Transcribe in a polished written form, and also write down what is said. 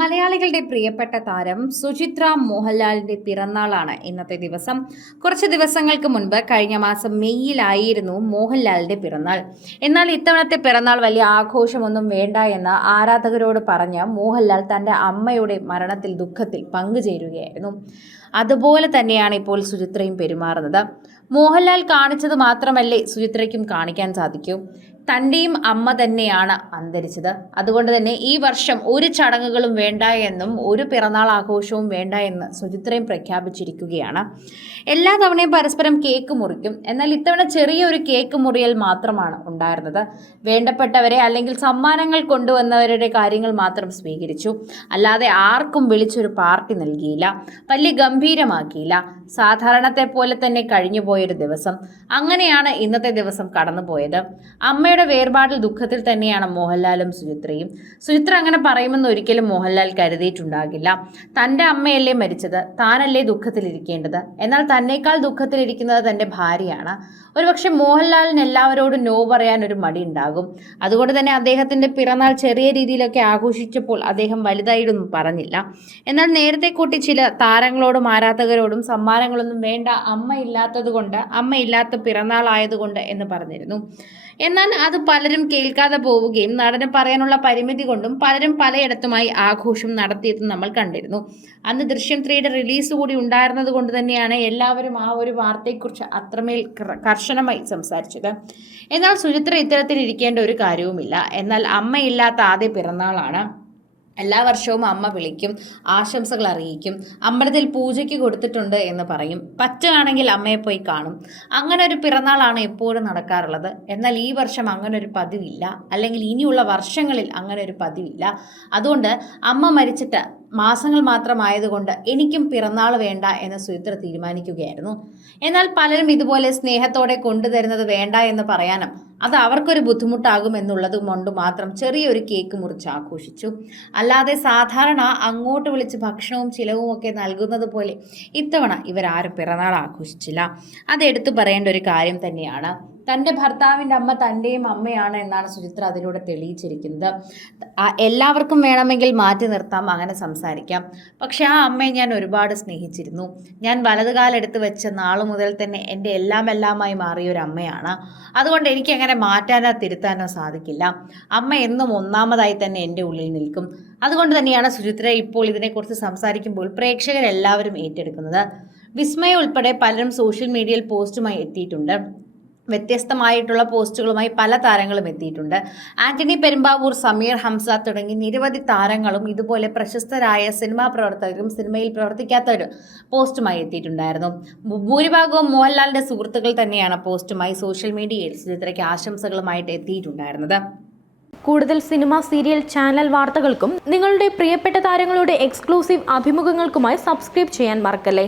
മലയാളികളുടെ പ്രിയപ്പെട്ട താരം സുചിത്ര മോഹൻലാലിന്റെ പിറന്നാളാണ് ഇന്നത്തെ ദിവസം. കുറച്ച് ദിവസങ്ങൾക്ക് മുൻപ് കഴിഞ്ഞ മാസം മെയ്യിലായിരുന്നു മോഹൻലാലിന്റെ പിറന്നാൾ. എന്നാൽ ഇത്തവണത്തെ പിറന്നാൾ വലിയ ആഘോഷമൊന്നും വേണ്ട എന്ന് ആരാധകരോട് പറഞ്ഞ് മോഹൻലാൽ തന്റെ അമ്മയുടെ മരണത്തിൽ ദുഃഖത്തിൽ പങ്കുചേരുകയായിരുന്നു. അതുപോലെ തന്നെയാണ് ഇപ്പോൾ സുചിത്രയും പെരുമാറുന്നത്. മോഹൻലാൽ കാണിച്ചത് മാത്രമല്ലേ സുചിത്രയ്ക്കും കാണിക്കാൻ സാധിക്കൂ. തൻ്റെയും അമ്മ തന്നെയാണ് അന്തരിച്ചത്. അതുകൊണ്ട് തന്നെ ഈ വർഷം ഒരു ചടങ്ങുകളും വേണ്ട എന്നും ഒരു പിറന്നാൾ ആഘോഷവും വേണ്ട എന്ന് സുചിത്രയും പ്രഖ്യാപിച്ചിരിക്കുകയാണ്. എല്ലാ തവണയും പരസ്പരം കേക്ക് മുറിക്കും. എന്നാൽ ഇത്തവണ ചെറിയൊരു കേക്ക് മുറിയൽ മാത്രമാണ് ഉണ്ടായിരുന്നത്. വേണ്ടപ്പെട്ടവരെ അല്ലെങ്കിൽ സമ്മാനങ്ങൾ കൊണ്ടുവന്നവരുടെ കാര്യങ്ങൾ മാത്രം സ്വീകരിച്ചു. അല്ലാതെ ആർക്കും വിളിച്ചൊരു പാർട്ടി നൽകിയില്ല, വലിയ ഗംഭീരമാക്കിയില്ല. സാധാരണത്തെ പോലെ തന്നെ കഴിഞ്ഞുപോയൊരു ദിവസം. അങ്ങനെയാണ് ഇന്നത്തെ ദിവസം കടന്നുപോയത്. അമ്മയുടെ വേർപാടിൽ ദുഃഖത്തിൽ തന്നെയാണ് മോഹൻലാലും സുചിത്രയും. സുചിത്ര അങ്ങനെ പറയുമെന്ന് ഒരിക്കലും മോഹൻലാൽ കരുതിയിട്ടുണ്ടാകില്ല. തൻ്റെ അമ്മയല്ലേ മരിച്ചത്, താനല്ലേ ദുഃഖത്തിലിരിക്കേണ്ടത്. എന്നാൽ തന്നേക്കാൾ ദുഃഖത്തിലിരിക്കുന്നത് തൻ്റെ ഭാര്യയാണ്. ഒരുപക്ഷെ മോഹൻലാലിന് എല്ലാവരോടും നോ പറയാൻ ഒരു മടി ഉണ്ടാകും. അതുകൊണ്ട് തന്നെ അദ്ദേഹത്തിൻ്റെ പിറന്നാൾ ചെറിയ രീതിയിലൊക്കെ ആഘോഷിച്ചപ്പോൾ അദ്ദേഹം വലുതായിട്ടൊന്നും പറഞ്ഞില്ല. എന്നാൽ നേരത്തെ കൂട്ടി ചില താരങ്ങളോടും ആരാധകരോടും സമ്മാനങ്ങളൊന്നും വേണ്ട, അമ്മയില്ലാത്ത പിറന്നാൾ ആയതുകൊണ്ട് എന്ന് പറഞ്ഞിരുന്നു. എന്നാൽ അത് പലരും കേൾക്കാതെ പോവുകയും നടന് പറയാനുള്ള പരിമിതി കൊണ്ടും പലരും പലയിടത്തുമായി ആഘോഷം നടത്തിയതും നമ്മൾ കണ്ടിരുന്നു. അന്ന് ദൃശ്യം 3യുടെ റിലീസ് കൂടി ഉണ്ടായിരുന്നത് കൊണ്ട് തന്നെയാണ് എല്ലാവരും ആ ഒരു വാർത്തയെക്കുറിച്ച് അത്രമേൽ കർശനമായി സംസാരിച്ചത്. എന്നാൽ സുചിത്ര ഇത്തരത്തിൽ ഇരിക്കേണ്ട ഒരു കാര്യവുമില്ല. എന്നാൽ അമ്മയില്ലാത്ത ആദ്യ പിറന്നാളാണ്. എല്ലാ വർഷവും അമ്മ വിളിക്കും, ആശംസകൾ അറിയിക്കും, അമ്പലത്തിൽ പൂജയ്ക്ക് കൊടുത്തിട്ടുണ്ട് എന്ന് പറയും. പറ്റുകയാണെങ്കിൽ അമ്മയെ പോയി കാണും. അങ്ങനെ ഒരു പിറന്നാളാണ് എപ്പോഴും നടക്കാറുള്ളത്. എന്നാൽ ഈ വർഷം അങ്ങനെ ഒരു പതിവില്ല, അല്ലെങ്കിൽ ഇനിയുള്ള വർഷങ്ങളിൽ അങ്ങനെ ഒരു പതിവില്ല. അതുകൊണ്ട് അമ്മ മരിച്ചിട്ട് മാസങ്ങൾ മാത്രമായതുകൊണ്ട് എനിക്കും പിറന്നാൾ വേണ്ട എന്ന് സുചിത്ര തീരുമാനിക്കുകയായിരുന്നു. എന്നാൽ പലരും ഇതുപോലെ സ്നേഹത്തോടെ കൊണ്ടുതരുന്നത് വേണ്ട എന്ന് പറയാനും അത് അവർക്കൊരു ബുദ്ധിമുട്ടാകും എന്നുള്ളത് കൊണ്ട് മാത്രം ചെറിയൊരു കേക്ക് മുറിച്ച് ആഘോഷിച്ചു. അല്ലാതെ സാധാരണ അങ്ങോട്ട് വിളിച്ച് ഭക്ഷണവും ചിലവും ഒക്കെ നൽകുന്നത് പോലെ ഇത്തവണ ഇവരാരും പിറന്നാൾ ആഘോഷിച്ചില്ല. അത് എടുത്തു പറയേണ്ട ഒരു കാര്യം തന്നെയാണ്. തൻ്റെ ഭർത്താവിൻ്റെ അമ്മ തൻ്റെയും അമ്മയാണ് എന്നാണ് സുചിത്ര അതിലൂടെ തെളിയിച്ചിരിക്കുന്നത്. എല്ലാവർക്കും വേണമെങ്കിൽ മാറ്റി നിർത്താം, അങ്ങനെ സംസാരിക്കാം. പക്ഷെ ആ അമ്മയെ ഞാൻ ഒരുപാട് സ്നേഹിച്ചിരുന്നു. ഞാൻ വലതുകാലെടുത്ത് വെച്ച നാൾ മുതൽ തന്നെ എൻ്റെ എല്ലാമായി മാറിയ ഒരു അമ്മയാണ്. അതുകൊണ്ട് എനിക്കങ്ങനെ മാറ്റാനോ തിരുത്താനോ സാധിക്കില്ല. അമ്മ എന്നും ഒന്നാമതായി തന്നെ എൻ്റെ ഉള്ളിൽ നിൽക്കും. അതുകൊണ്ട് തന്നെയാണ് സുചിത്ര ഇപ്പോൾ ഇതിനെക്കുറിച്ച് സംസാരിക്കുമ്പോൾ പ്രേക്ഷകരെല്ലാവരും ഏറ്റെടുക്കുന്നത്. വിസ്മയ ഉൾപ്പെടെ പലരും സോഷ്യൽ മീഡിയയിൽ പോസ്റ്റുമായി എത്തിയിട്ടുണ്ട്. വ്യത്യസ്തമായിട്ടുള്ള പോസ്റ്റുകളുമായി പല താരങ്ങളും എത്തിയിട്ടുണ്ട്. ആന്റണി പെരുമ്പാവൂർ, സമീർ ഹംസ തുടങ്ങി നിരവധി താരങ്ങളും ഇതുപോലെ പ്രശസ്തരായ സിനിമാ പ്രവർത്തകരും സിനിമയിൽ പ്രവർത്തിക്കാത്തവരും പോസ്റ്റുമായി എത്തിയിട്ടുണ്ടായിരുന്നു. ഭൂരിഭാഗവും മോഹൻലാലിന്റെ സുഹൃത്തുക്കൾ തന്നെയാണ് പോസ്റ്റുമായി സോഷ്യൽ മീഡിയയിൽ സുചിത്രയ്ക്ക് ആശംസകളുമായിട്ട് എത്തിയിട്ടുണ്ടായിരുന്നത്. കൂടുതൽ സിനിമ, സീരിയൽ, ചാനൽ വാർത്തകൾക്കും നിങ്ങളുടെ പ്രിയപ്പെട്ട താരങ്ങളുടെ എക്സ്ക്ലൂസീവ് അഭിമുഖങ്ങൾക്കുമായി സബ്സ്ക്രൈബ് ചെയ്യാൻ മറക്കല്ലേ.